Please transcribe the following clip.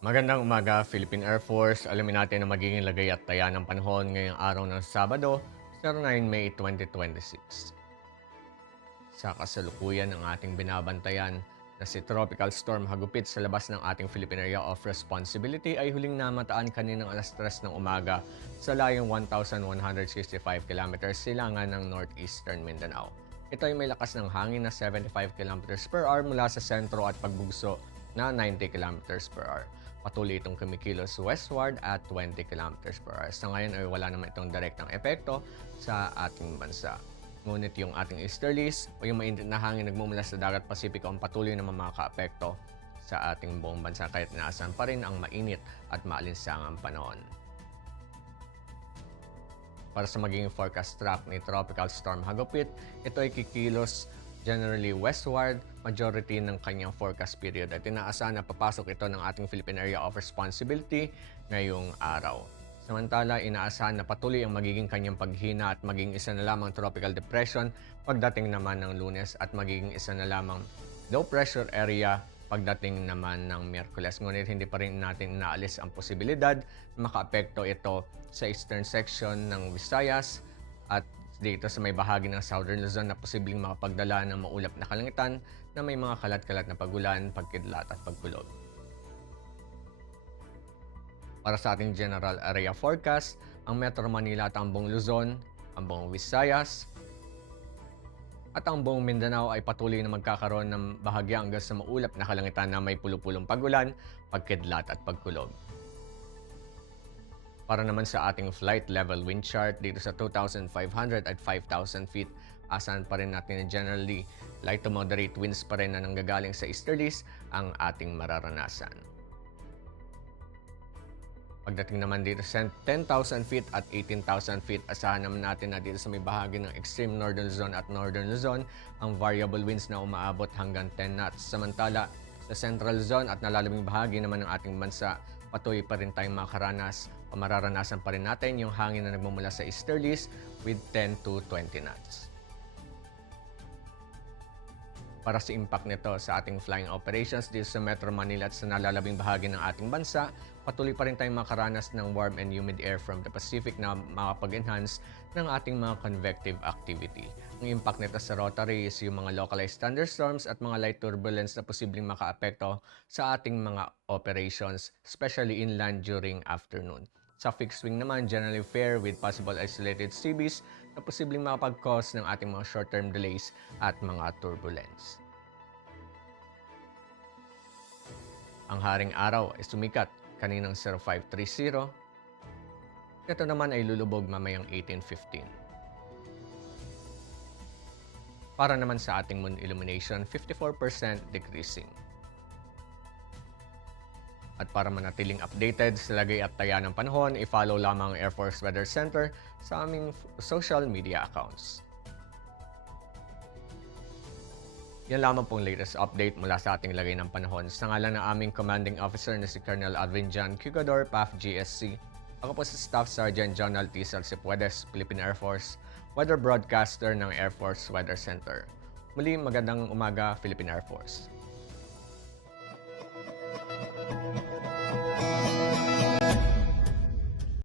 Magandang umaga, Philippine Air Force. Alamin natin ang magiging lagay at taya ng panahon ngayong araw ng Sabado, 09 May 2026. Sa kasalukuyan ng ating binabantayan na si Tropical Storm Hagupit sa labas ng ating Philippine Area of Responsibility ay huling namataan kaninang alas 3 ng umaga sa layong 1,165 kilometers silangan ng Northeastern Mindanao. Ito ay may lakas ng hangin na 75 kilometers per hour mula sa sentro at pagbugso na 90 kilometers per hour. Patuloy itong kumikilos westward at 20 kilometers per hour. Sa ngayon ay wala naman itong direktang epekto sa ating bansa. Ngunit yung ating easterlies o yung mainit na hangin nagmumula sa dagat Pasipiko ang patuloy na makakaapekto sa ating buong bansa kahit inaasahan pa rin ang mainit at maalinsangang panahon. Para sa magiging forecast track ni Tropical Storm Hagupit, ito ay kikilos generally westward, majority ng kanyang forecast period at inaasahan na papasok ito ng ating Philippine Area of Responsibility ngayong araw. Samantala, inaasahan na patuloy ang magiging kanyang paghina at magiging isa na lamang tropical depression pagdating naman ng Lunes at magiging isa na lamang low pressure area pagdating naman ng Miyerkules. Ngunit hindi pa rin natin inaalis ang posibilidad na makaapekto ito sa eastern section ng Visayas at dito sa may bahagi ng Southern Luzon na posibleng makapagdala ng maulap na kalangitan na may mga kalat-kalat na pagulan, pagkidlat at pagkulog. Para sa ating general area forecast, ang Metro Manila at ang buong Luzon, ang buong Visayas, at ang buong Mindanao ay patuloy na magkakaroon ng bahagya hanggang sa maulap na kalangitan na may pulupulong pagulan, pagkidlat at pagkulog. Para naman sa ating flight level wind chart dito sa 2,500 at 5,000 feet, asahan pa rin natin na generally light to moderate winds pa rin na nanggagaling sa easterlies ang ating mararanasan. Pagdating naman dito sa 10,000 feet at 18,000 feet, asahan naman natin na dito sa may bahagi ng extreme northern Luzon at northern Luzon, ang variable winds na umaabot hanggang 10 knots. Samantala, sa central Luzon at nalalabing bahagi naman ng ating bansa, patuloy pa rin tayong makaranas o mararanasan pa rin natin yung hangin na nagmumula sa easterlies with 10 to 20 knots. Para sa impact nito sa ating flying operations dito sa Metro Manila at sa nalalabing bahagi ng ating bansa, patuloy pa rin tayong makaranas ng warm and humid air from the Pacific na makapag-enhance ng ating mga convective activity. Ang impact nito sa rotary is yung mga localized thunderstorms at mga light turbulence na posibleng makaapekto sa ating mga operations, especially inland during afternoon. Sa fixed wing naman, generally fair with possible isolated sea breeze na posibleng makapag-cause ng ating mga short-term delays at mga turbulence. Ang haring araw ay sumikat kaninang 0530. Ito naman ay lulubog mamayang 1815. Para naman sa ating moon illumination, 54% decreasing. At para manatiling updated sa lagay at taya ng panahon, i-follow lamang ang Air Force Weather Center sa aming social media accounts. Yan lamang pong latest update mula sa ating lagay ng panahon. Sa ngalan ng aming commanding officer na si Colonel Alvin John Cugador, PAF GSC. Ako po si Staff Sergeant John Altisal Cipuedes, Philippine Air Force, Weather Broadcaster ng Air Force Weather Center. Muli, magandang umaga, Philippine Air Force.